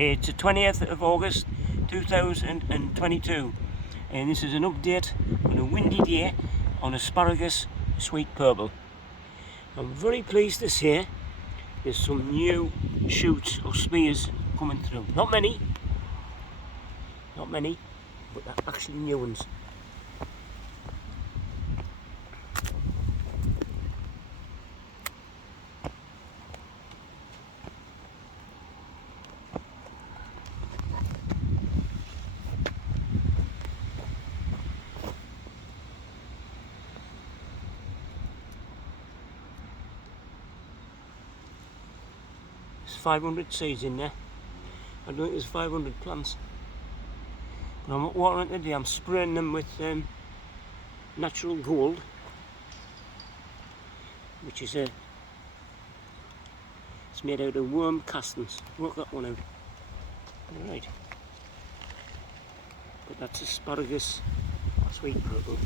It's the 20th of August 2022 and this is an update on a windy day on asparagus sweet purple. I'm very pleased to say there's some new shoots or spears coming through. Not many, but they're actually new ones. There's 500 seeds in there. I don't think there's 500 plants. But I'm watering today. I'm spraying them with natural gold, which is it's made out of worm castings. Work that one out. Right. But that's asparagus sweet purple.